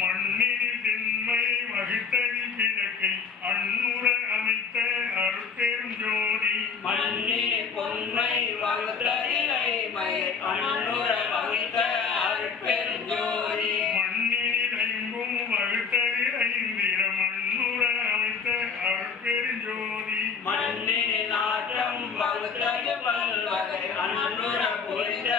மண்ணில் திண்மை வகித்ததில் கிழக்கை அன்னுற அமைத்த அருட்பெரும் ஜோதி மன்னி பொன்மை வகுத்த இறைமை அன்னுர வகுத்த அருட்பெரும் ஜோதி மண்ணினில் ஐம்பும் வகுத்த இறைந்திரம் அன்னுர அமைத்த அருட்பெரும் ஜோதி மண்ணின் ஆற்றம் வகுத்த பல்வகை அன்னுர புரிந்த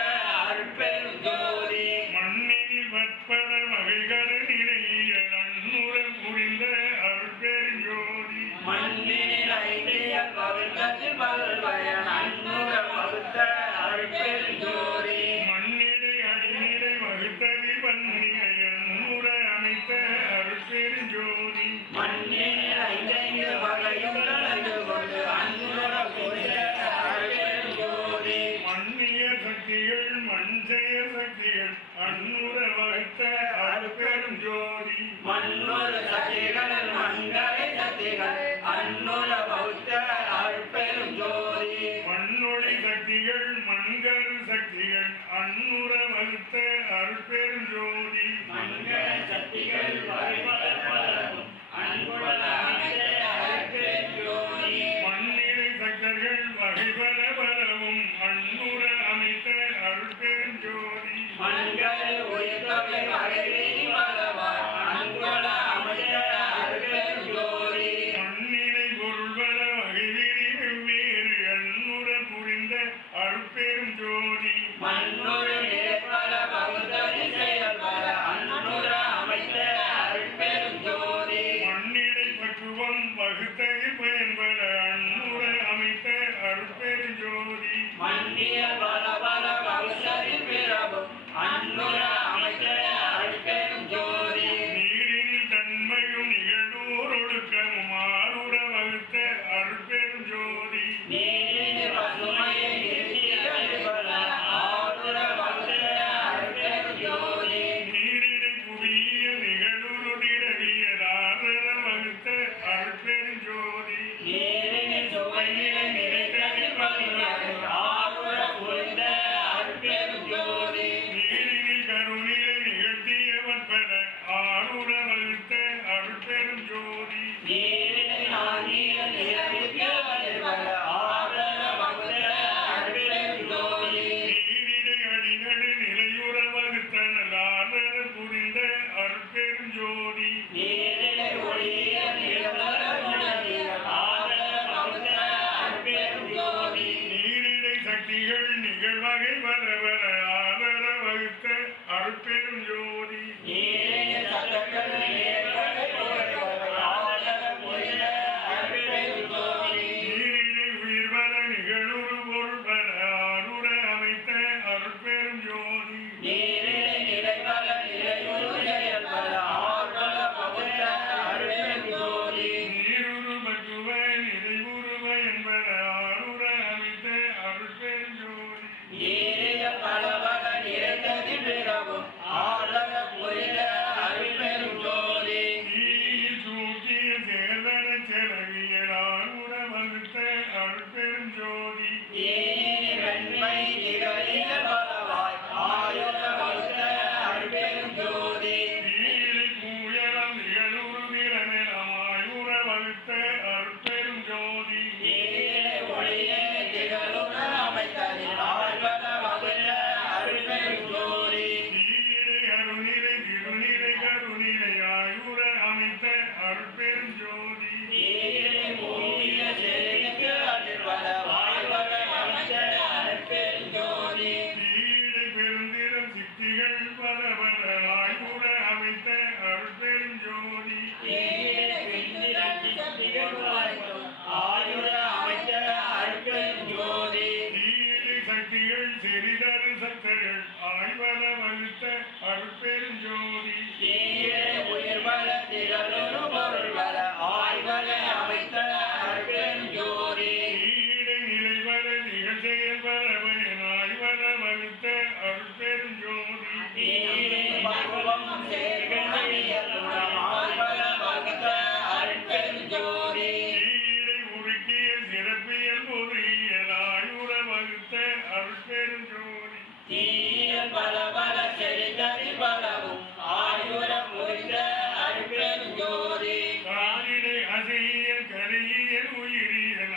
அருட்பெரும் ஜோதி மண்ணினில் பற்பல வகைகள் நிறைய அன்னுர புரிந்த அருட்பெரும் ஜோதி மண்ணின் ஐந்திய வகுத்த பல்வகை அன்னுர வகுத்த அருட்பெரும் ஜோதி மண்ணிடை அடிநிலை வகுத்ததி வன்னிலை அன்னுர அமைத்த அருட்பெரும் ஜோதி மண்ணின் ஐந்து வகையும் கலந்து கொண்டு அன்னுர புரிந்த அருட்பெரும் ஜோதி மண்ணிய சக்திகள் மஞ்சய சக்திகள் அன்னுர வகுத்த அருட்பெரும் ஜோதி மன்னொரு சக்திகள் மண்டலை சக்திகள் அன்னுர வகுத்த அருட்பெரும் ஜோதி மண்ணொளி சக்திகள் மண்கரு சக்திகள் அன்னுர வகுத்த அருட்பெரும் ஜோதி மங்கள சக்திகள் வழிபடப்படும் அன்புள்ள அமைந்த அருட்பெரும் ஜோதி மண்ணிலை சக்தர்கள் வகைபல பலவும் அன்னுர அமைத்த அருட்பெரும் ஜோதி மண்கள் உயிர்த்தொகை வகைவீதி பலவாய் அன்புள்ள அமைந்த அருட்பெரும் ஜோதி மண்ணிலை பொருள்பல வகைவிரி வெவ்வேறு அன்னுர புரிந்த அருட்பெரும் ஜோதி மண்ணொரு நிலைப்பல பகுத்தறி செயல்பல அன்னுர அமைந்த அருட்பெரும் ஜோதி மண்ணிடை பக்குவம் வகுத்தறி பயன்பட அன்னுர அமைத்த அருட்பெரும் ஜோதி மன்னிய பல பல பகுத்தறி பிறவும் அன்னுர அமைந்த அருட்பெரும் ஜோதி நீரினில் தன்மையும் நிகழூர் ஒழுக்கமும் ஆருர வகுத்த அருட்பெரும் ஜோதி நீரின் பசுமையை நிறுத்தியபல ஆருர வகுத்த அருட்பெரும் ஜோதி நீரிடை புவிய நிகழூர் திரவியதாரர வகுத்த அருட்பெரும் ஜோதி நீரின் சுவையினை நிறைத்தறி பல்வகை ஆருர புரிந்த அருட்பெரும் ஜோதி நீரினில் கருணிலை நிகழ்த்தியவன் பல ஆருர வகுத்த அருட்பெரும் ஜோதி நீரின் ஆகிய நிறமிக்க வலிவல ஆருர வகுத்த அருட்பெரும் ஜோதி நீரிடை அடிநடு நிலையுற வகுத்த நல்லாரர புரிந்த அருட்பெரும் ஜோதி நீரினை ஒளிய நிலவர உணவிய ஆருர வகுத்த அருட்பெரும் ஜோதி நீரிடை சக்திகள் நிகழ்வகை வர ஆதர வகுத்த அருட்பெரும் ஜோதி நீரின் சத்தங்கள் நேர்வகை உடையவ ஆருர புரிந்த அருட்பெரும் ஜோதி நீரிடை உயிர்வர நிகழுறு பொருள் பல ஆருர அமைத்த அருட்பெரும் ஜோதி நீரினை நிலைபல நிலையுறு செயல்பல ஆருர வகுத்த அருட்பெரும் ஜோதி நீருரு மக்குவ நிறைவுருவ என்பன ஆருர அமைத்த அருட்பெரும் ஜோதி நீரிய பலவக நிறைந்ததி பிறவும் ஆருர புரிந்த அருட்பெரும் ஜோதி தீயில் சூட்டிய சேர்தர செலவியல் ஆருர வகுத்த அருட்பெரும் ஜோதி நீரின் வெண்மை திகழிய பலவாய் ஆயுர வகுத்த அருட்பெரும் ஜோதி தீயிலை பூயலம் நிகழுறு நிறமெலாம் ஆயுர வகுத்த அருட்பெரும் ஜோதி நீரினை ஒளியே திகழுற அமைத்ததில் ஆழ்வர வகுத்த அருட்பெரும் ஜோதி தீயிலை அருணிலை திருநிலை கருநிலை ஆயுர அமைத்த அருட்பெரும் ஜோதி நீரினை மூடிய செழிக்கு அதிர்வர வாய்வர அமைத்த அருட்பெரும் ஜோதி தீயிலை பெருந்திரம் சித்திகள் பரவர ஆயுர அமைத்த அருட்பெரும் ஜோதி நீரினை பிந்திரன் சித்திகள் வாய்க்கும் ஆயுர அமைத்த அருட்பெரும் ஜோதி தீயிலை சக்திகள் செறிதரு சக்தர்கள் ஆய்வர வகுத்த அருட்பெரும் ஜோதி நீரினை உயிர்வர திகழுறு பொருள்வர ஆய்வர அமைத்த அருட்பெரும் ஜோதி தீயிலை நிலைவர நிகழ்ச்செயல் பரவயன் ஆய்வர வகுத்த அருட்பெரும் ஜோதி நீரின் பருவம் சேர்கின்றன ஆய்வர வகுத்த அருட்பெரும் ஜோதி தீயிலை உருக்கிய சிறப்பியல் பொறியியல் ஆயுர வகுத்த அருட்பெரும் ஜோதி தீயல் பல பல செழித்தறி பலவும் ஆயுர புரிந்த அருட்பெரும் ஜோதி காலிடை அசையியல் கரையியல் உயிரியல்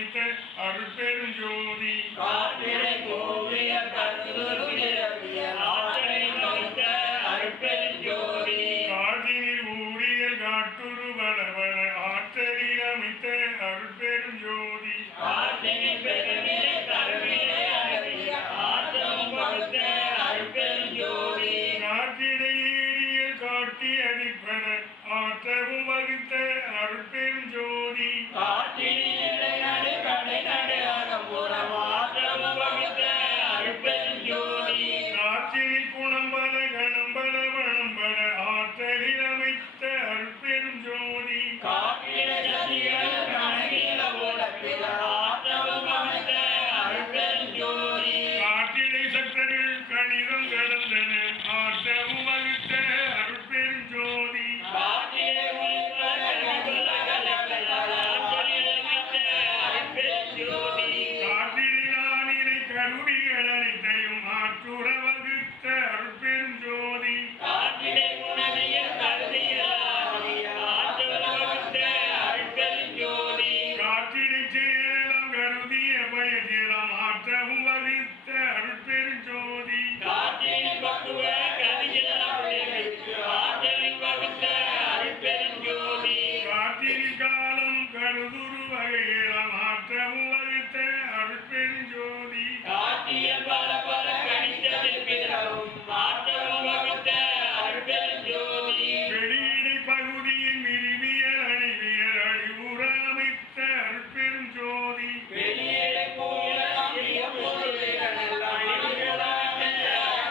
அமைத்த அருட்பெரும் ஜோதி காற்றிடை கூறிய கருதுரு நிரவிய ஆற்றலை நோய்த்த அருட்பெருஞ்சோதி காற்றினில் ஊரியல் காட்டுரு வளவன ஆற்றலில் அமைத்த அருட்பெரும் ஜோதி காற்றினில் பெருநிலை கருவினை அடக்கிய ஆற்றலும் கொடுத்த அருட்பெருஞ்சோதி காற்றிடை ஏறியல் காட்டி அடிப்பன ஆற்றவும் வகுத்த அருட்பெரும் ஜோதி காற்றினிடை நடு கடை நடு அகம்புறம் ஆற்றலும் வகுத்த அருட்பெருஞ்சோதி காற்றினில் குணம்பல கணம்பல வனம்பல ஆற்றலில் அமைத்த அருட்பெரும் ஜோதி காற்றிடை சதிகள் கணக்கில உலகில ஆற்றலும் வகுத்த அருட்பெருஞ்சோதி காற்றிடை சக்தர்கள் கணிதம் கடந்தன ஆற்றவும் வகுத்த அருட்பெரும் ஜோதி காற்றிடை உயிர்வர கணிதலகலகல ஆற்றலில் அமைத்த அருட்பெருஞ்சோதி காற்றிடை நானிலை கருவிகள் அனைத்தையும் ஆற்றுற வகுத்த அருட்பெரும் ஜோதி காற்றிடை உணவியல் கருதியல் ஆகிய ஆற்றல் வகுத்த அருட்பெருஞ்சோதி காற்றிடை சேலம் கருதிய பயஜலம் ஆற்றவும் வகுத்த அருட்பெரும் ஜோதி காற்றினில் பக்குவ கவிஞர் அவர்களுக்கு ஆற்றலில் வகுத்த அருட்பெருஞ்சோதி காற்றினில் காலம் கருதுரு வகையெல்லாம் ஆற்றவும் வகுத்த அருட்பெரும் ஜோதி காற்றிய பல பல கணித்ததில் பிறவும் ஆற்றலும் வகுத்த அருட்பெருஞ்சோதி வெளியிடை பகுதியின் விரிவியல் அணிவியல் அழிவுற அமைத்த அருட்பெரும் ஜோதி வெளியிடை போய பொருளிகள் அழிவுகளான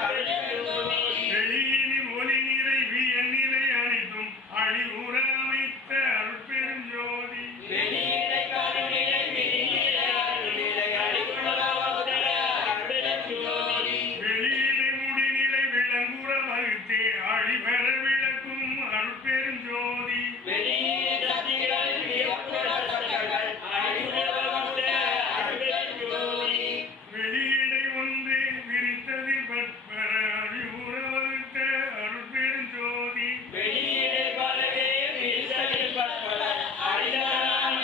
அருட்பெருஞ்சோதி வெளியினில் ஒளி நிறைவிய நிலை அனைத்தும் அழிவுற அமைத்த அருட்பெரும் ஜோதி வெளியிடை கருநிலை விரிநிலை அருநிலை அழிவுகள வகுத்த அருட்பெருஞ்சோதி வெளியிடை முடிநிலை விளங்குற வகுத்தே அழிபெற விளக்கும் அருட்பெரும் ஜோதி வெளியிடை சதிகள் வியப்புற சதிகள் அழிவுகள வகுத்த அருட்பெருஞ்சோதி வெளியிடை ஒன்றே விரித்ததில் பற்பர அழிவுற வகுத்த அருட்பெரும் ஜோதி வெளியிடை பலவே விரிசலில் பற்பல அழிதலான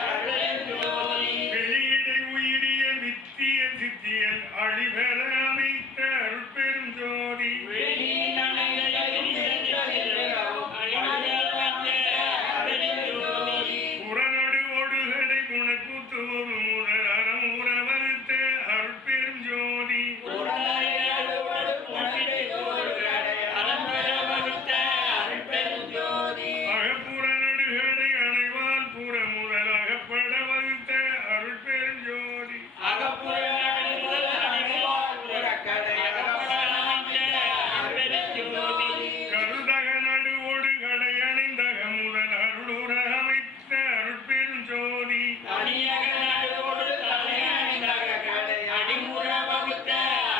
அருட்பெருஞ்சோதி வெளியிடை உயிரியல் வித்தியல் சித்தியல் அழிபெற அமைத்த அருட்பெரும் ஜோதி வெளியின் அணைகளில் நிறைந்ததில்லையாவும் அழிவுகளான அருட்பெருஞ்சோதி புறநடு ஒடுகடை குணக்கூத்து ஒரு முதல் அறமுற வகுத்த அருட்பெரும் ஜோதி உடலையோடு புனிதை கோடுகளை அலம்பர வகுத்த அருட்பெருஞ்சோதி அகப்புற நடுகடை அணைவால் புற முதல் அகப்பட வகுத்த அருட்பெரும் ஜோதி அகப்புற நடுமுதல் அணிவால் புறக்கடை அகப்பட அமைத்த அருட்பெருஞ்சோதி கருதக நடுவோடு கடை அணிந்தக முதல் அருளுற அமைத்த அருட்பெரும் ஜோதி அணியக நடுவோடு தலையணிந்தக கடை அடிமுற வகுத்த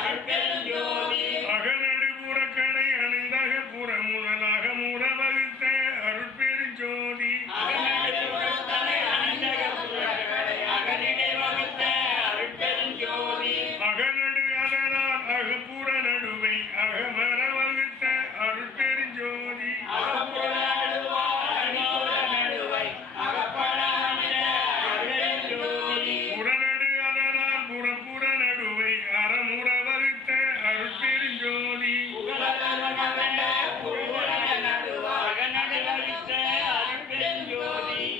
அருட்பெருஞ்சோதி அகநடு புறக்கடை அணிந்தக புற முதலாக முற வகுத்த அருட்பெரும் ஜோதி அகநடுவுற தலை அணிந்தக புறக்கடை அகநிலை வகுத்த அருட்பெருஞ்சோதி அகநடு அதனால் அகப்புற நடுவை அகமர வகுத்த அருட்பெரும் ஜோதி அகப்புற நடுவால் அடிமுற நடுவை அகப்பட அமைத்த அருட்பெருஞ்சோதி புறநடு அதனால் புறப்புற நடுவை அறமுற வகுத்த அருட்பெரும் ஜோதி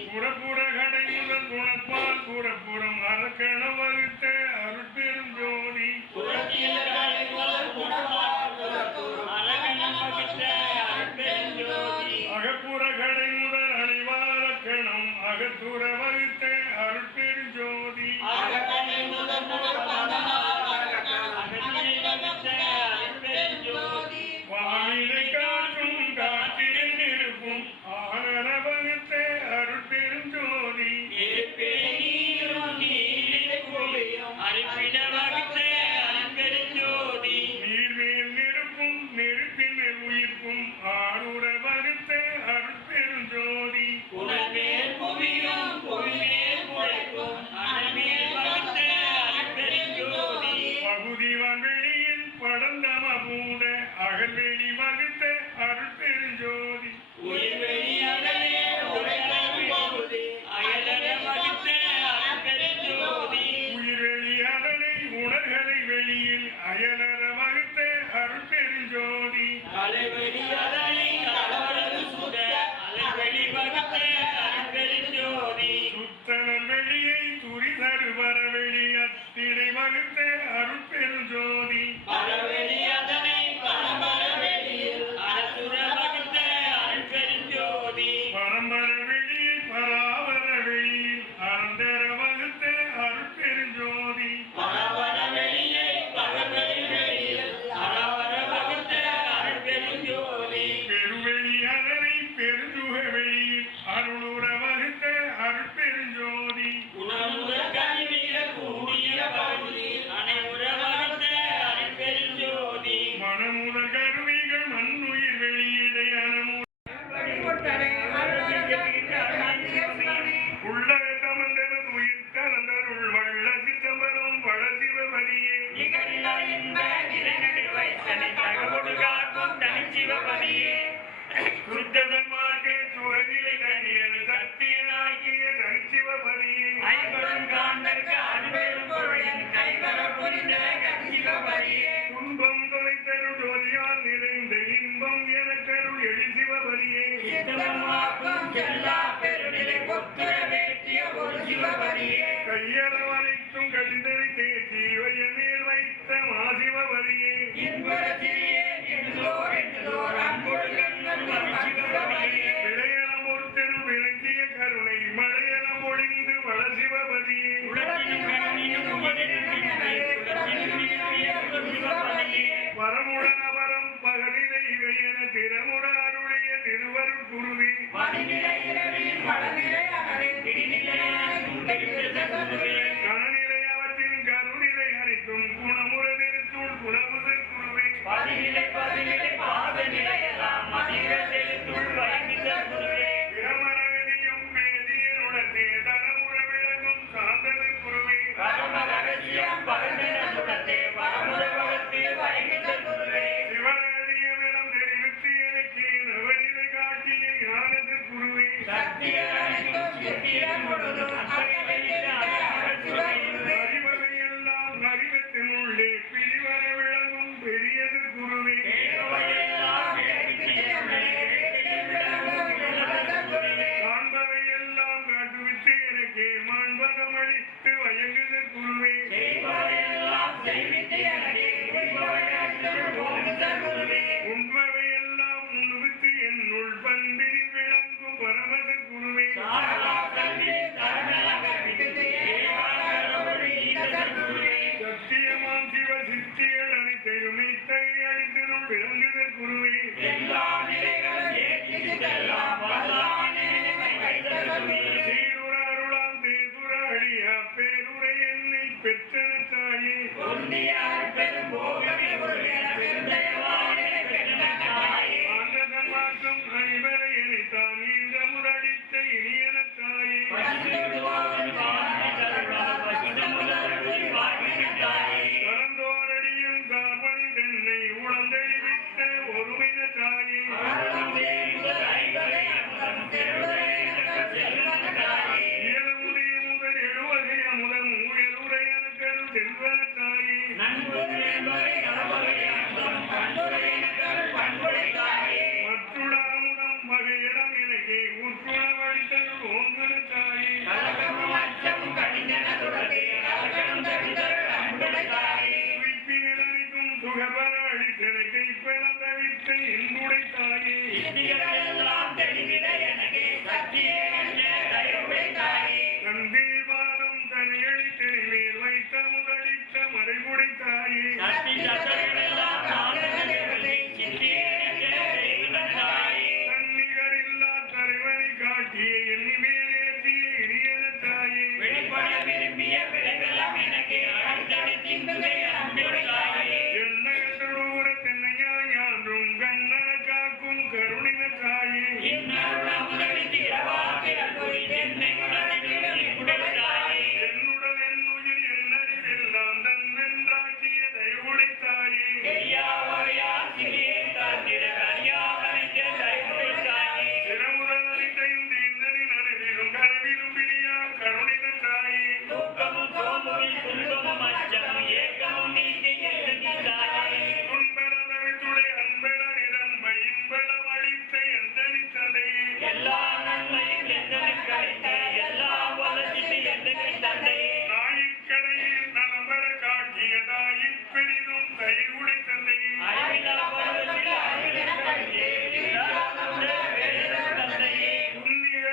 புறப்புற கடை முதல் குணப்பால் புறப்புறம் அறக்கண வகுத்த அருட்பெரும் ஜோதி அகப்புற கடை முதல் அணிவாரக்கணம் அகத்துற வகுத்த அருட்பெரும் ஜோதி வானிலை காற்றும் காற்றில் இருக்கும் ஆனர வகுத்த அருட்பெரும் ஜோதி நீர்மேல் நெருப்பும் நெருப்பின் மேல் உயிர்ப்பும் ஆறுற வகுத்த அருட்பெரும் ஜோதி புவியும் புவிமே பரம்பர வெளியை பராவர வெளியில் அறந்தர வகுத்த அருட்பெருஞ்சோதி பரவர வெளியை பகவதி வெளியில் அறவர வகுத்த அருட்பெருஞ்சோதி பெருவெளி அதனை பெருந்துக வெளியில் அருளுற வகுத்த அருட்பெருஞ்சோதி குணமுதல் கல்விய கூடிய பகுதி அனைவுற வகுத்த அருட்பெருஞ்சோதி மனமுதல் கருவிகள் மண்ணுயிர் வெளியிடை அனமு உள்ளக தமந்தனது உயிர் கலந்தருள் வள்ள சித்தம்பரம் வளசிவபதியே நிகழ்ந்த இன்ப நிலைநடுவை தனி தகவொடு காக்கும் தனிச்சிவபதியே சுத்ததன்மார்க்கே சுகநிலை தனியல் சக்தியனாகிய தனிச்சிவபதியே ஐவரும் காண்பதற்கு அருள்பெரும் பொருளின் கைவர புரிந்த கதிசிவபதியே துன்பம் தொலைத்தருள் ஜோதியால் நிறைந்த இன்பம் எனக்கருள் எழிசிவபதியே சித்தமாக்கும் செல்லா பெருநிலை ஒத்துர வேற்றிய ஒரு சிவபதியே கையளவனைத்தும் கழிந்தனை தேற்றி வையமேல் வைத்த மாசிவபதியே இன்புற சிறியே என்றோர் அன்புடு கண்கள் சிவபதியே இளையலம் ஒருத்தருள் விளங்கிய கருணை மலையலம் ஒளிந்து வளசிவபதியே உலகினும் கண்ணினும் உயிரினும் மின்னலே உலகினும் மின்னிய சிவபதியே வரமுடன் அபரம் பகலினை இவையென திறமுட அருளிய திருவருட் குருவி மணிநிலை இரவில் படநிலை அகலே பிடிநிலையான குருவே கணநிலை அவற்றின் கருநிலை அனைத்தும் குணமுற திருத்துள் குணமுதல் குருவே பதிநிலை பாதநிலை எல்லாம் மனித செலுத்துள் வைமித குருவே பிரமரகதியும் வேதியனுடத்தே தனமுற விளங்கும் சாந்தது குருவே பரம ரகசியம் பரந்தின சுடத்தே பரமுத வளர்த்து வைமித குருவே சிவரகதியமெனம் தெரிவித்து எனக்கு நவநிலை காட்டிய ஞானது குருவே சத்தியரனைத்தும் சித்தியம் முழுதும் அகலித்த சிவகுருவே அறிவகையெல்லாம் அறிவத்தினுள்ளே பிரிவர விளங்கும் பெரியது குருவே கேட்பவையெல்லாம் கேட்பித்தியமே கேட்கையில் விளங்கும் உன்னத குருவே காண்பவையெல்லாம் காட்டுவித்து எனக்கே மாண்பதமளித்து வயங்குது குருவே செய்பவையெல்லாம் செய்வித்து எனக்கே உய்பவையற்றுள் ஓங்குத குருவே உண்பவையெல்லாம் உண்வித்து என்னுள் பண்பினில் விளங்கும் பரமத குருவே சாரலா கல்வி தரநல கற்பித்து ஏகாகரவழி ஈதத குருவே சத்தியமாம் சிவ சித்திகள் அனைத்தையும் இத்தகை அளித்தினுள் விளங்குதல் குருவே எல்லா நிலைகளும் ஏற்றிச்செல்லாம் வல்லான நிலைமை வைத்தத குருவே சீருர அருளாம் தேசுர அழியா பேருரை என்னை பெற்றன தாயே பொருந்திய அருட்பெரும் போகமே உருவேன பெருந்தயவானிலை பெற்ற தாயே ஆண்டதன் மாற்றம் அணிவரை எனைத்தான் இந்த முதலித்த இனியன தாயே பசித்தொடுவாவன் வான்மை தருளால் வசித முதல் வாழ்வின் தாயே கலந்தோரடியும் கார்பணி தென்னை உளந்தெளிவித்த ஒருமின தாயே அருளும் தேவுதல் ஐவரை அமுதம் தெருளை நக்க செல்வன தாயே இயலமுதே முதல் எழுவகை அமுதம் உயருரையனக்கரு செல்வன தாயே நண்புறு என்பதை நலவகை அமுதம் பண்புரை நக்கருள் பண்புடை தாயே மற்றுள அமுதம் வகையிடம் எனக்கே உற்றுணவழித்தருள் ஓங்குன தாயே கலகமும் அச்சமும் கடிந்தன துடத்தே கலகனும் தவிதருள் அன்புடை தாயே உயிர்ப்பினிலனைத்தும் சுகபர அளித்தனை கைப்பெறந்தவித்த இன்புடை தாயே சித்திகள் எல்லாம் தெளிவிட எனக்கே சத்தியே என்ற தயவுடை தாயே நந்திபாதம் தனியளித்தனை மேல் வைத்த முதலித்த மறைமுடை தாயே சக்தி சத்தங்களெல்லாம் காந்தன தேவதை சித்தியே என்ற தெய்வன தாயே தன்னிகரில்லா தலைவனை காட்டிய எண்ணி மேலேற்றிய இனியன தாயே வெளிப்பட விரும்பிய விளைவெல்லாம் எனக்கே அழுத்தடி தின்புகை அன்புடை தாயே எண்ணூர தென்னையா யான்றும் கண்ணன காக்கும் கருணின தாயே இன்னருள் அமுதடி திரவாக்கிரல் பொறி தென்னை உடனில் இன்புடை தாயே என்னுடன் என்னுயிர் என்னறிவெல்லாம் தன்னென்றாக்கிய தயவுடை தாயே ஐயா வகையா சிறியே தாண்டிட அறியாமனைக்க தயவுடை தாயே சிறமுதல் அறிந்தையும் தீர்ந்தனின் அனைவிலும் கனவிலும் பிரியா கருணின தாயே தூக்கமும் சோம்பும் துன்பமும் அச்சமும் ஏக்கமும் நீக்கி எழுதி தாயே துன்பரதவித்துளை அன்பெல நிரம்ப இன்பலம் அளித்த எந்தனி தந்தையே எல்லா நன்மையும் எந்தனுக்கு அளித்த எல்லாம் வளர்ச்சிட்டு எந்தனுக்கு தந்தையே நாயிற்கடையில் நலம்பர காட்டிய தாயிற் பெரிதும் தயவுடை தந்தையே அறிவிலா பருவத்தில் அறிவிலக் கழித்தே விரிவாக உடல் வேறு தந்தையே புண்ணிய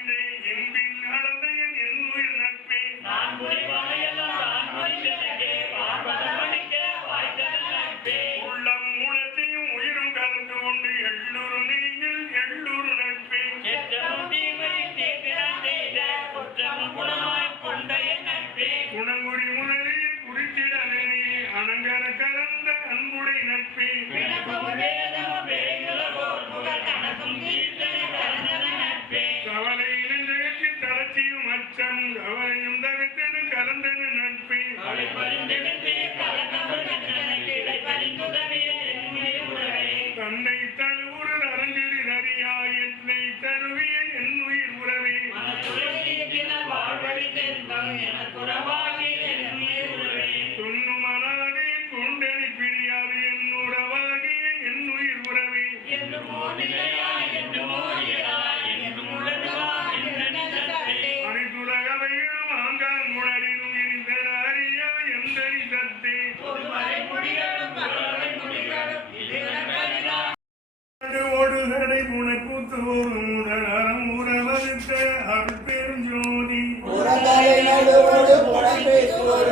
அணிந்தே என்பின் அளந்த என் உயிர் நட்பே நான் புரிவாயெல்லாம் நான் புரிந்தனக்கே பார்வதமணிக்க வாய்த்ததன் நட்பே உள்ளம் உணர்ச்சியும் உயிரும் கலந்து கொண்டு எள்ளூர் நெய்யில் எள்ளூர் நட்பே எத்தமும் தீமை தீர்க்கிறான் செய்த குற்றமும் குணமாய் கொண்ட என் நட்பே குணங்குடி முதலில் குறித்திடலே அனங்கர கலந்த அன்புடை நட்பே விளக்கமும் வேதமும் வேயுலகோர் புகழ் கணக்கும் தீர்த்தனை கலந்ததன் நட்பே கவலையில் ஜெகத்தி தளர்ச்சியும் அச்சம் கவலையும் தவிர்த்தது கலந்தது நட்பே பரிந்தெடுத்து கலக்கமும் கற்றனக்கு இடைப்பறிந்துதவிய என் உயிர் உறவே தந்தை தழுவுறு அரங்கிரி அறியா என்னை தழுவிய என் உயிர் உறவே மனத்துளசியினால் வாழ்வழித்தென்பம் எனக்குறவாகி என் உயிர் உறவே துண்ணுமனாதே கொண்டனை பிரியாது என் உறவாகிய என் உயிர் உறவே என்றுமோ நிலையா என்றுமோ இயலா என்றும் உள்ளதுவா என்றனி சத்தே அனைத்துலகவையும் ஆங்கான் உணரினும் எரிந்தன அறியா எந்தனி சத்தே பொதுமறை முடிகளும் பரவலை முடிகளும் இதுவரையிலா ஓடுகடை புனக்கூத்துவோடு முதல் அறம் உறவறுத்த அருட்பெரும் ஜோதி உரகரை நடுவோடு புலம்பேசுவோர்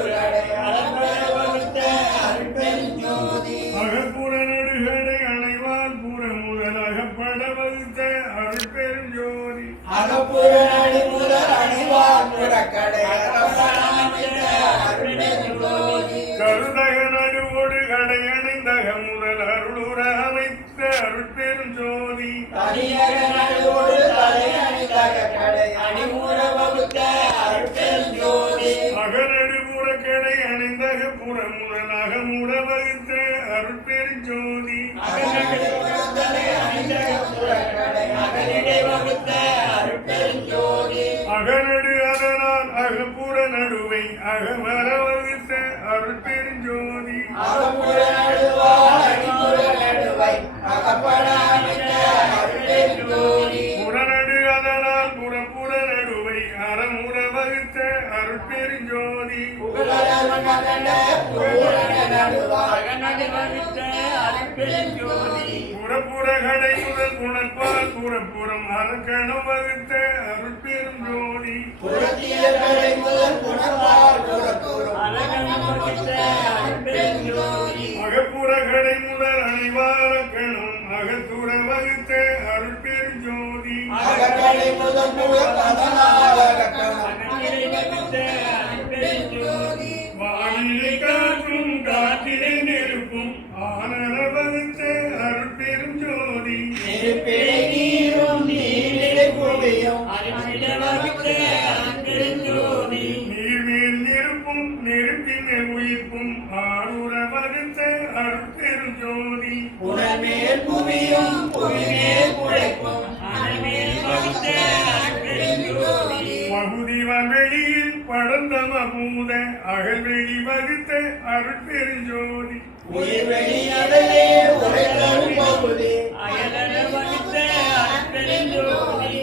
அலம்பர வகுத்த அருட்பெரும் ஜோதி அகப்புற நடுகடை அணைவால் புற முதல் அகப்பட வகுத்த அருட்பெரும் ஜோதி அகப்புற நடுமுதல் அணிவார் புறக்கடை அலம்பராமித்த அருட்பெரும் ஜோதி கருதக நடுவோடு கடை அணைந்தக முதல் அருளுற அமைத்த அருட்பெரும் ஜோதி தனியக நடுவோடு தலை அணிதக கடை அணிமுற வகுத்த அருட்பெரும் ஜோதி அகநடுபுற கடை அணைந்தக புற முதல் அகமுற வகுத்த அருட்பெரும் ஜோதி அகநடுவுறத்தலை அணிதக புறக்கடை அகனிடை வகுத்த அருட்பெரும் ஜோதி அகநடு அதனால் அகப்புற நடுவை அகமர வகுத்த அருட்பெரும் ஜோதி அகப்புற நடுவார் அணிமுற நடுவை அகப்பட அமைத்த அருட்பெரும் ஜோதி புறநடு அதனால் புறப்புற நடுவை அறமுற வகுத்த அருட்பெரும் ஜோதி புகழர் மகன பூரண நடுவார் நடுவகுத்த அருட்பெரும் ஜோதி புறப்புற கடை முதல் புணர்ப்பால் புறப்புறம் அறக்கணம் வகுத்த அருட்பெரும் ஜோதி புறத்தியர்களை முதல் புணர்வார் புறக்கூறும் அழகனுவகுத்த அருட்பெரும் ஜோதி அகப்புற கடை முதல் அணிவாரக்கணம் அகத்துற வகுத்த அருட்பெரும் ஜோதி அகக்கடை முதல் புகழ் அதனாலகட்டம் அழகிரிவகுத்த அருட்பெரும் ஜோதி வானிலை காற்றும் காற்றிலே நெருப்பும் ஆனர வகுத்த அருட்பெரும் ஜோதி நெருப்பிடை நீரும் நீரிடை புவியும் அருட்பெருவகுத்த அருட்பெரும் ஜோதி நீர்மேல் நெருப்பும் நெருப்பின் உயிர்ப்பும் ஆறுற வகுத்த அருட்பெரும் ஜோதி புனர்மேல் புவியும் புவிமேல் புடைப்பும் அருள்மேல் வகுத்த அருட்பெரும் ஜோதி பகுதிவன் வெளியில் படர்ந்தம பூத அகல்வெளி வகுத்த அருட்பெரும் ஜோதி உயிர் வெளியடலே உரைத்தரும் பகுதி அயலவகுத்த அருட்பெரும் ஜோதி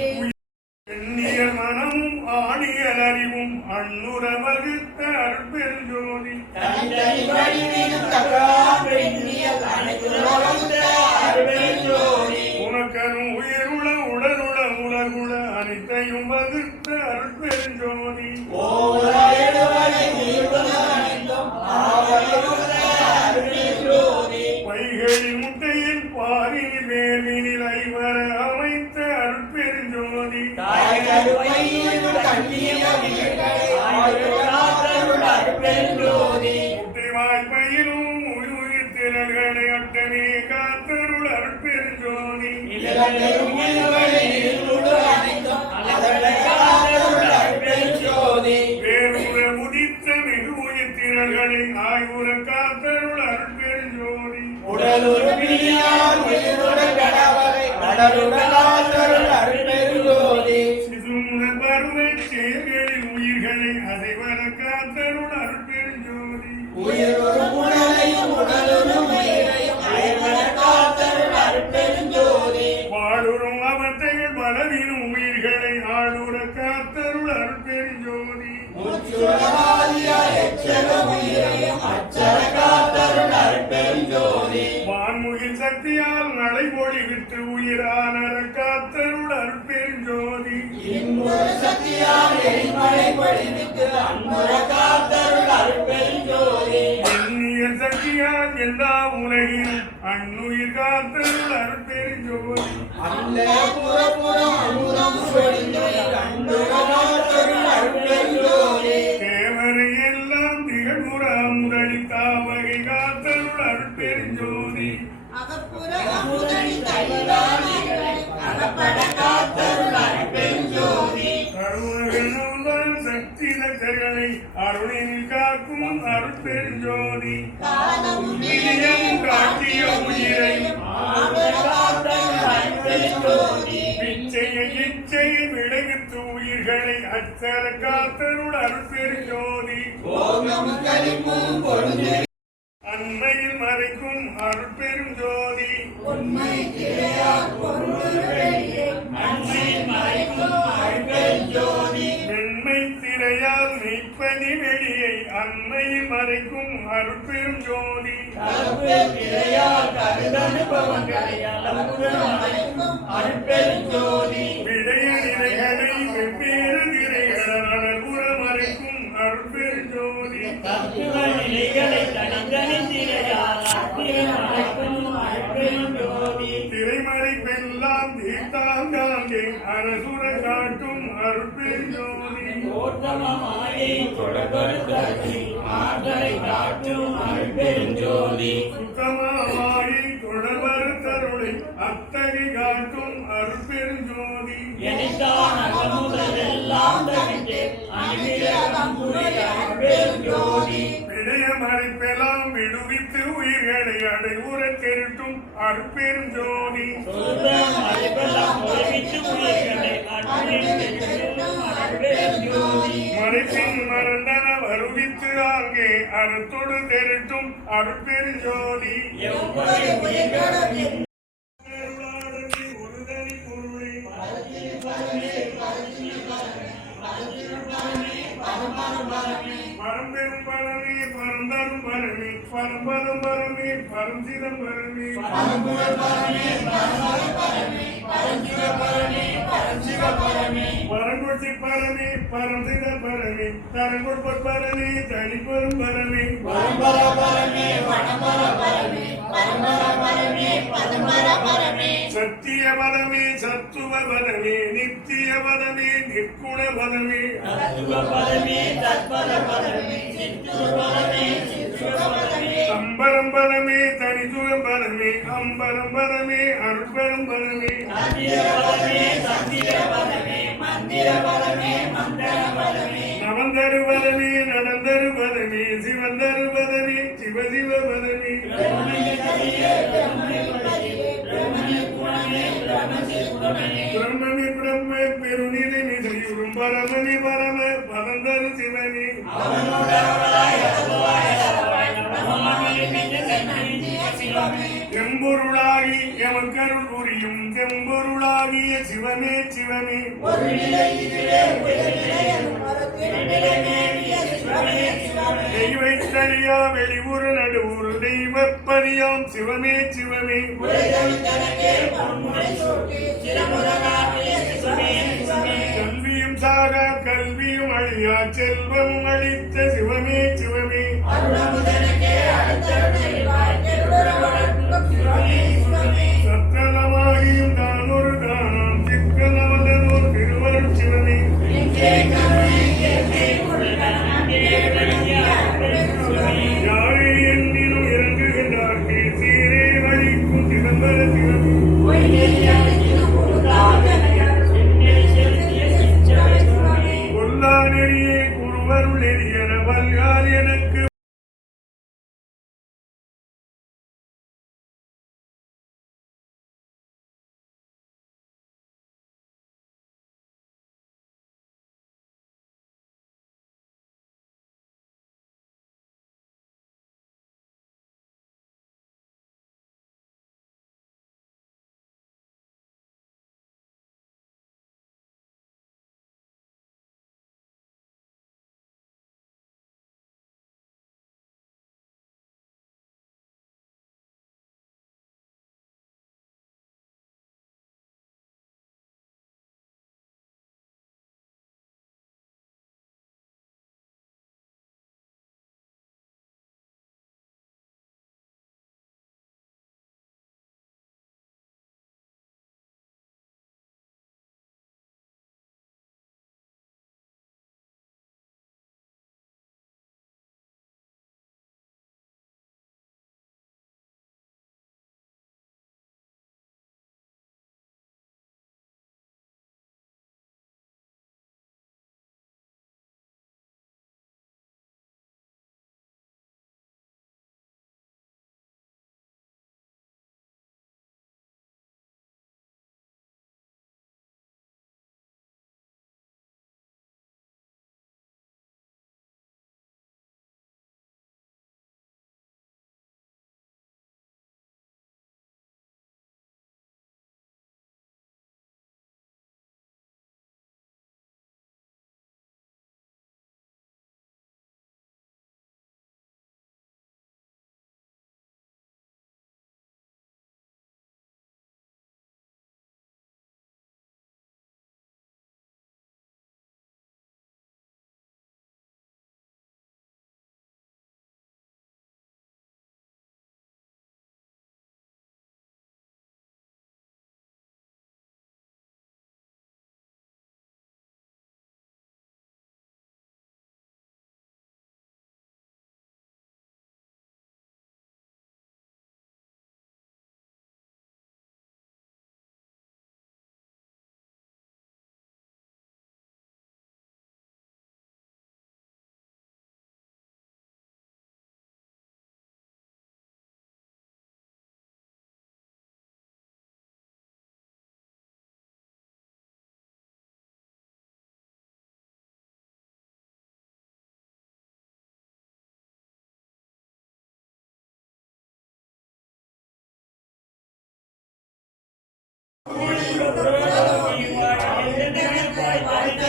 எண்ணிய மனமும் ஆணியல் அறிவும் அண்ணுற வகுத்த அருட்பெரும் ஜோதி தனித்தனி வடிவிலும் தகரான் பெண்ணியல் அனைத்துலகத்த அருட்பெரும் ஜோதி உனக்கரும் உயிருள உடலுள உலகுள அனைத்தையும் வகுத்த அருட்பெரும் ஜோதி ஓவரையடுவரை நீர்வதம் அனைத்தும் ஆவரையுள்ள அருட்பெரும் ஜோதி வைகளில் முட்டையில் பாரினில் வேலினில் ஐவர அமைத்த அருட்பெரும் ஜோதி தாய்கருவையில் கண்ணிய வீடுகளை ஆயுளாத்தருள் அருட்பெரும் ஜோதி முட்டை வாய்மையிலும் உயிர் திரள்களை அட்டனே காத்தருள் அருட்பெரும் ஜோதி இலகரும் உயிர்களை நீர்முழு அனைத்தும் அதனை காத்தருள் அருட்பெரும் ஜோதி வேறுற முதித்த மிகு உயிர் திரள்களை ஆய்வுற காத்தருள் அருட்பெரும் ஜோதி உடலுறு பிரியார் உயிருடன் கடவரை கடலுடலாத்தருள் அருட்பெரும் ஜோதி சிசுமுதல் பருவை செயல்களில் உயிர்களை அதைவர காத்தருள் அருட்பெரும் ஜோதி உயிருறு உடலையும் உடலுறு உயிரையும் அயர்வர காத்தருள் அருட்பெரும் ஜோதி வாழுறும் அவத்தைகள் வளவினும் உயிர்களை ஆளுற காத்தருள் அருட்பெரும் ஜோதி முச்சுடவாதியா எச்சர உயிரையும் அச்சர காத்தருள் அருட்பெரும் ஜோதி வான்முகில் சக்தியால் நடைபொழி விட்டு உயிரானர காத்தருள் அருட்பெரும் ஜோதி இன்ப சக்தியால் எரிமலை பொழிவித்து அன்புற காத்தருள் அருட்பெருஞ்சோதி எண்ணிய சக்தியால் எல்லா உலகில் அன்னுயிர் காத்தருள் அருட்பெருஞ்சோதி அல்ல புறப்புறம் அமுதம் பொழிந்து அன்புற காத்தருள் அருட்பெருஞ்சோதி தேவரை எல்லாம் திகழ்புற முதலித்தா வகை காத்தருள் அருட்பெருஞ்சோதி அகப்புற அமுதனி தைவானை அகப்பட காத்தருள் அருட்பெருஞ்சோதி கருணகணம்தான் சக்தி சக்கரங்களை அருளில் காக்கும் அருட்பெருஞ்சோதி காலமும் நிலையம் காட்டிய உயிரையும் ஆவல காத்தருள் அருட்பெருஞ்சோதி பிச்சையை இச்சையை விளைவித்து உயிர்களை அச்சர காத்தருள் அருட்பெருஞ்சோதி ஓங்கமும் கலிப்பும் பொழுது அண்மையில் மறைக்கும் அருட்பெருஞ்சோதி உண்மை திரையார் பொருள் வெளியே அன்மையில் மறைக்கும் அருட்பெருஞ்சோதி வெண்மை திரையால் மெய்ப்பதி வெளியை அண்மையில் மறைக்கும் அருட்பெருஞ்சோதி கலப்பு திரையால் கருதனுபவங்களை அளவுற மறைக்கும் அருட்பெருஞ்சோதி விடய நிலைகளை வெவ்வேறு திரைகளால் அழகுற மறைக்கும் அருட்பெருஞ்சோதி தத்துவ நிலைகளை தனித்தனி திரையால் அத்திரம் மறைக்கும் அருட்பெருஞ்சோதி திரைமறைப்பெல்லாம் தீர்த்தாங்காங்கே அரசுர காட்டும் அருட்பெருஞ்சோதி ஓட்டமாயை தொடர்பு கருதி ஆற்றலை காட்டும் அருட்பெருஞ்சோதி சுத்தமாய் தொடர்பரு தருளை அத்தகை காட்டும் அருட்பெருஞ்சோதி எனிதான் அகமுதலெல்லாம் தவித்து அனுகிரகம் புரிய அருட்பெருஞ்சோதி விடய மறைப்பெல்லாம் விடுவித்து உயிர்களை அடைவுற திருட்டும் அருட்பெருஞ்சோதி சொர்க்கம் அழைப்பெல்லாம் பொழிவித்து உயிர்களை அனுகிரகம் அருட்பெருஞ்சோதி மறைப்பின் மறந்தன வருவித்து ஆங்கே அறத்தொடு திருட்டும் அருட்பெருஞ்சோதி எவ்வகை உயிர்களும் அருளாளனே ஒருதனி பொருளே பரம்பெரும் பரமே பரந்தரும் பரமே பரம்பரம் பரமே பரஞ்சிதம் பரமே பரங்குச்சி பரமே பரஞ்சித பரமே தரங்குட்ப பரமே தனிப்பெரும் பரமே பரம்பர பரமே வடமர பரமே பரம்பர பரமே பரம்பர பரமே சத்திய பதமே சத்துவ பதமே நித்திய பதமே நிற்குண பதமே தத்துவ பரமே தத்பர பரமே சித்துவ பரமே சித்துவ பரமே அம்பரம் பதமே தனித்துவம் பதமே அம்பரம் பதமே அருட்பெரும் பதமே சத்திய பரமே சத்திய பரமே மந்திர பரமே மந்திர பரமே நவந்தரு பதமே நடந்தரு பதமே சிவந்தரு பதமே சிவசிவ பதமே பிரம்மனி பிரம்ம பெருநிலை நிதையுறும் பரமனி பரம பரந்தரு சிவனி எம்பொருளாகி எமக்கருள் புரியும் செம்பொருளாகிய சிவமே சிவமே தெய்வைத்தறியா வெளிவுறு நடுவுறு தெய்வப்பதியாம் சிவமே சிவமே கல்வியும் சாகா கல்வியும் அழியா செல்வம் அளித்த சிவமே சிவமே சத்தனமாகியும் தானொரு தானம் சிக்கனவதனோர் திருவருட் சிவமே யாரை எண்ணினும் இறங்குகின்றார்க்கு சீரே வழிக்கும் சிதம்பர சிவமே பொல்லா நெறியே குருவருள் நெறியன வல்கால் எனக்கு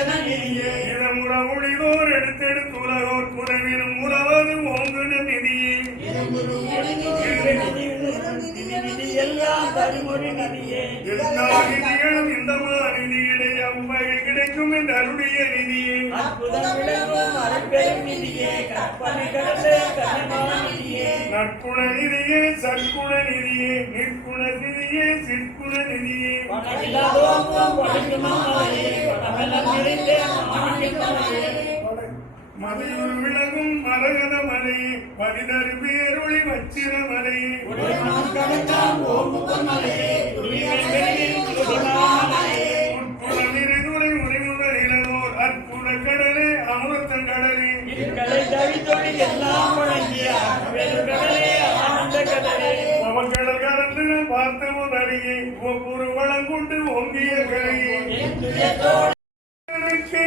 இதமுற ஒளிதோர் எடுத்தெடுத்து உலகோர் புறவினும் உறவது ஓங்குன நிதியே எல்லாம் தருமொழி நதியே எல்லா நிதிகளும் இந்த நிதியிலே அவ்வகை கிடைக்கும் என்று அருடைய நிதியே அற்புதம் விளங்கும் அருட்பெரும் நிதியே கற்பனை கடலே கனமாநிதியே நற்குண நிதியே சற்குண நிதியே நிற்குண நிதியே சிற்குண நிதியே பணமில்லாதோங்கும் படுக்குமாமலையே பணமெல்லாம் நிறைந்தே மாணிக்கமலையே மதையொரு விலகும் மரகத மலையே பதினறு பேரொளி வச்சிர மலையே உடையமான் கடந்தாம் ஓமுகம் மலையே துரியன் வெளியில் துதிமாமலையே உட்புற நிறைதுரை உரைமுதல் இளனோர் அற்புத கடலே அமிர்தம் கடலே கலை தவித்தொழி எல்லாம் வழங்கிய கடலே ஆனந்த கடலே அவன்கடல் கலந்து பார்த்த முதலியே ஒவ்வொரு வளங்கொண்டு ஓங்கிய கரையே என் துயத்தோடு எனக்கு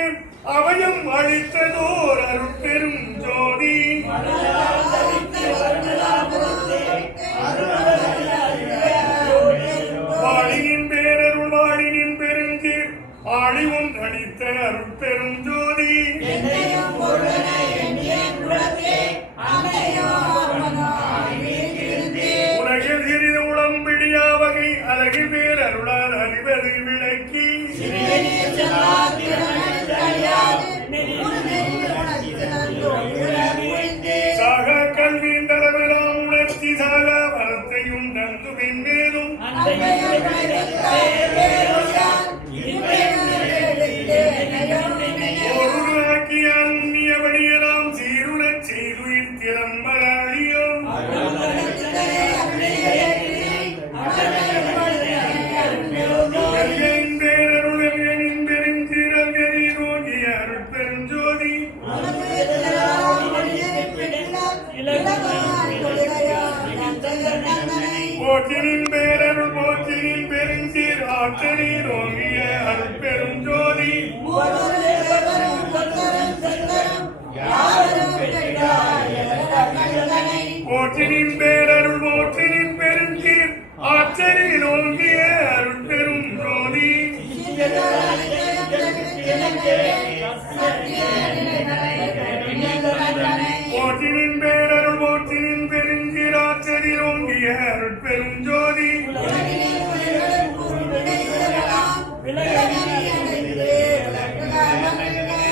அவயம் அளித்ததோர் அருட்பெரும் ஜோதி வாழியின் பேரருள் வாழினின் பெருஞ்சீர் ஆழிவும் அளித்த அருட்பெரும் ஜோதி உலகில் சிறிது உளம்பிடியா வகை அழகு பேரருளால் அறிவது விளக்கி சாக கல்வியின் தரவெல்லாம் உணர்த்தி சாக வரத்தையும் நந்து பின்னேதும் ஒருவராக்கிய உண்ணிய வழியெல்லாம் சீருளச் செய்துயிர் திறம்பராளியும் எல்கையின் பேரருள் எல்கையின் பெருஞ்சீரல் கரி நோக்கிய அருட்பெருஞ்சோதி போற்றினின் பேரருள் போற்றினின் பெருஞ்சீர் ஆற்றலி நோக்கிய அருட்பெருஞ்சோதி போற்றினின் பேரருள் போற்றினின் பெருஞ்சீர் ஆற்றலி நோக்கிய அருட்பெரும் ஜோதி போற்றினின் பேரருள் போற்றினின் பெருஞ்சீர் ஆற்றலி நோக்கிய அருட்பெரும் ஜோதி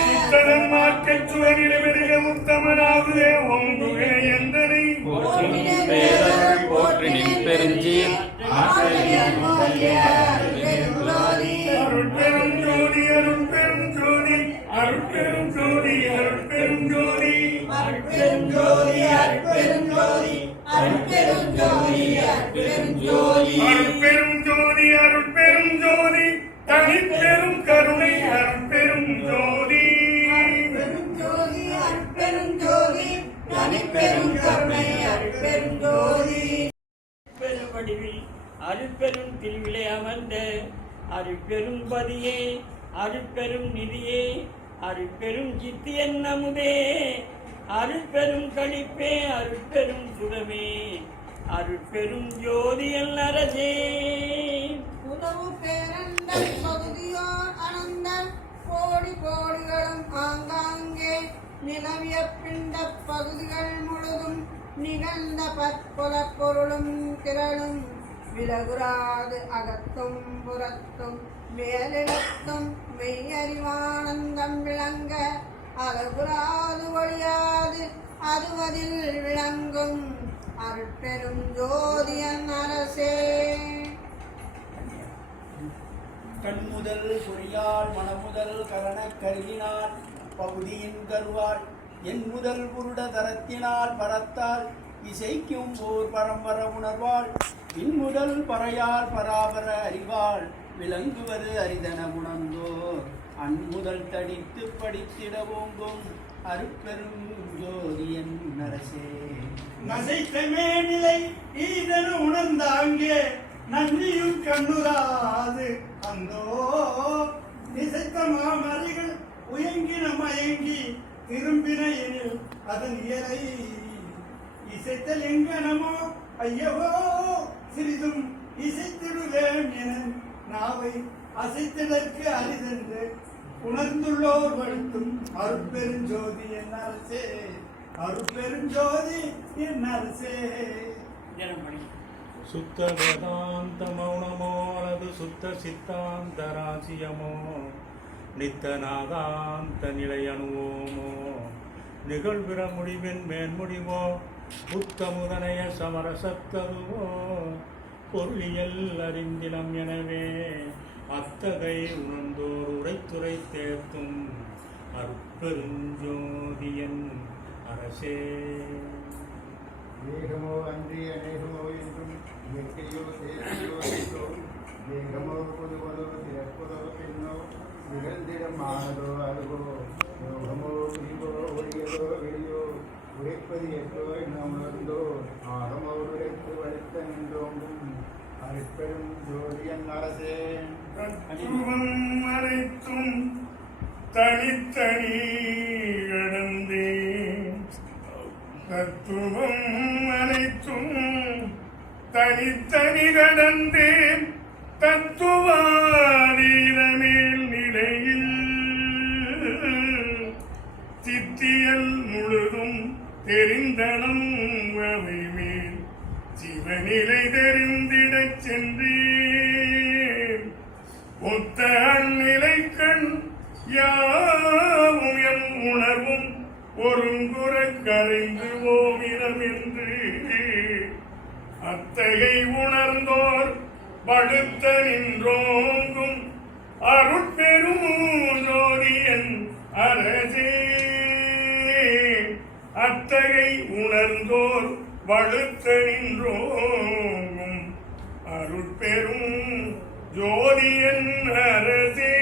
முத்ததன் மாற்கச் சுவரில பெருக முத்தமனாகுதே ஒங்குகே எந்தனை போற்றி நின் பெருஞ்சீர் அருட்பெரும் ஜோதி அருட்பெரும் ஜோதி அருட்பெரும் ஜோதி அருட்பெரும் ஜோதி அருட்பெரும் ஜோதி அருட்பெரும் ஜோதி அருட்பெரும் ஜோதி அருட்பெரும் ஜோதி அருட்பெரும் ஜோதி அருட்பெரும் ஜோதி தனிப்பெரும் கருணை அருட்பெரும் ஜோதி பெருவடிவில் அருட்பெரும் திருவிழை அமர்ந்த அருட்பெரும் பதியே அருட்பெரும் நிதியே அருட்பெரும் சித்தியன் அமுதே அருட்பெரும் களிப்பே அருட்பெரும் சுகமே அருட்பெரும் ஜோதியல் அரசே உதவு பேரண்டன் பகுதியோர் அனந்தன் கோடி கோடிகளும் ஆங்காங்கே நிலவிய பிண்ட பகுதிகள் முழுதும் நிகழ்ந்த பற்புல பொருளும் திரளும் விலகுறாது அகத்தும் புறத்தும் மேலிடத்தும் மெய்யறிவானந்தம் விளங்க அழகுறாது ஒழியாது அதுவதில் விளங்கும் அருட்பெரும் ஜோதியன் அரசே. கண்முதல் பொறியால் மனமுதல் கரணக் கருவினால் பகுதியின் கருவாள் என் முதல் புருட தரத்தினால் பரத்தால் இசைக்கும் ஓர் பரம்பர உணர்வாள் இன்முதல் பறையால் பராபர அறிவாள் விளங்குவது அரிதன உணர்ந்தோர் அன்முதல் தடித்து படித்திட ஓங்கும் அருட்பெரும் ஜோதியன் அரசே. நசைத்தமே நிலை ஈதன உணர்ந்தாங்கே நன்றியும் கண்ணுராது அந்தோ நிசைத்த மாமரிகள் உயங்கின மயங்கி திரும்பின எனில் அதன் இயலை இசைத்தல் எங்கனமோ ஐயவோ சிறிதும் இசைத்திடுவேன் என நாவை அசைத்திடற்கு அரிதென்று உணர்ந்துள்ளோர் வழுத்தும் அருட்பெருஞ்சோதி என் அரசே, அருட்பெருஞ்சோதி என் அரசே. தினம் படி. சுத்த வேதாந்த மௌனமோ அல்லது சுத்த சித்தாந்த ராசியமோ நித்தநாதாந்த நிலையணுவோமோ நிகழ்விற முடிவின் மேன்முடிவோ புத்தமுதனைய சமரசத்ததுவோ பொருளியல் அறிந்தினம் எனவே அத்தகை உணர்ந்தோர் உரைத்துரை தேர்த்தும் அருட்பெருஞ்சோதியன் அரசே. தேகமோ அன்றி அநேகமோ என்றும் இயற்கையோ செயற்கையோ என்றோ தேகமோ பொதுவதோ சிறப்பதோ பெண்ணோ நிகழ்ந்திடம் ஆனதோ அதுவோ யோகமோ பிரிவோ ஒளியதோ வெளியோ உரைப்பது எட்டோ என்ன உணர்ந்தோ ஆகமோ உரைத்து வலித்த நின்றோங்கும் அருட்பெரும் ஜோதியன் அரசே. தத்துவம் அனைத்தும் தனித்தனி கடந்தே, தத்துவம் அனைத்தும் தனித்தனி கடந்தே தத்துவாதீனமேல் நிலையில் சித்தியல் முழுதும் தெரிந்தனம் அவை மேல் சிவநிலை தெரிந்திடச் சென்றேன் ஒத்த அந்நிலை கண் யாவும் எம் உணர்வும் ஒருங்குற கரைந்து ஓமினம் என்று அத்தகை உணர்ந்தோர் படுத்த நின்றோங்கும் அருட்பெரும் ஜோதியன் அரசே. அத்தகை உணர்ந்தோர் படுத்த நின்றோங்கும் அருட்பெரும் ஜோதியன் அரசே.